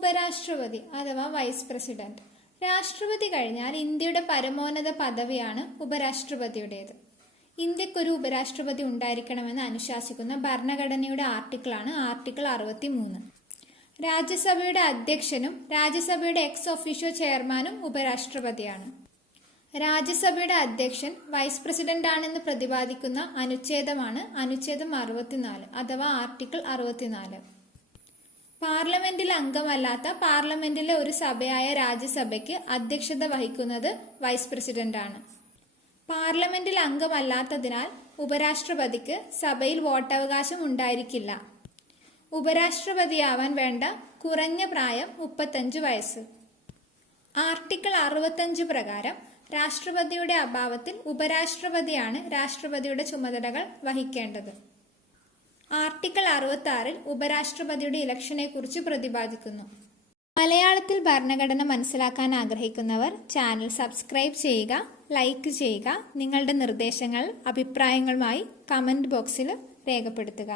ഉപരാഷ്ട്രപതി അഥവാ vice president. രാഷ്ട്രപതി കഴിഞ്ഞാൽ ഇന്ത്യയുടെ പരമോന്നത പദവിയാണ് ഉപരാഷ്ട്രപതിയുടേത്. ഇന്ത്യക്കൊരു ഉപരാഷ്ട്രപതി ഉണ്ടായിരിക്കണമെന്ന് അനുശാസിക്കുന്ന ഭരണഘടനയുടെ ആർട്ടിക്കിളാണ് ആർട്ടിക്കിൾ 63. രാജ്യസഭയുടെ അധ്യക്ഷനും രാജ്യസഭയുടെ എക്സ് ഒഫീഷ്യോ ചെയർമാനും ഉപരാഷ്ട്രപതിയാണ്. രാജ്യസഭയുടെ അധ്യക്ഷൻ വൈസ് പ്രസിഡന്റ് ആണെന്ന് പ്രതിപാദിക്കുന്ന അനുച്ഛേദമാണ് അനുച്ഛേദം 64 അഥവാ ആർട്ടിക്കിൾ 64. പാർലമെന്റിൽ അംഗമല്ലാത്ത പാർലമെന്റിലെ ഒരു സഭയായ രാജ്യസഭയ്ക്ക് അധ്യക്ഷത വഹിക്കുന്നത് വൈസ് പ്രസിഡന്റാണ്. പാർലമെന്റിൽ അംഗമല്ലാത്തതിനാൽ ഉപരാഷ്ട്രപതിക്ക് സഭയിൽ വോട്ടവകാശം ഉണ്ടായിരിക്കില്ല. ഉപരാഷ്ട്രപതിയാവാൻ വേണ്ട കുറഞ്ഞ പ്രായം 35 വയസ്സ്. ആർട്ടിക്കിൾ 65 പ്രകാരം രാഷ്ട്രപതിയുടെ അഭാവത്തിൽ ഉപരാഷ്ട്രപതിയാണ് രാഷ്ട്രപതിയുടെ ചുമതലകൾ വഹിക്കേണ്ടത്. ആർട്ടിക്കിൾ 66 ഉപരാഷ്ട്രപതിയുടെ ഇലക്ഷനെ കുറിച്ച് പ്രതിപാദിക്കുന്നു. മലയാളത്തിൽ ഭരണഘടന മനസ്സിലാക്കാൻ ആഗ്രഹിക്കുന്നവർ ചാനൽ സബ്സ്ക്രൈബ് ചെയ്യുക, ലൈക്ക് ചെയ്യുക. നിങ്ങളുടെ നിർദ്ദേശങ്ങൾ, അഭിപ്രായങ്ങളുമായി കമന്റ് ബോക്സിൽ രേഖപ്പെടുത്തുക.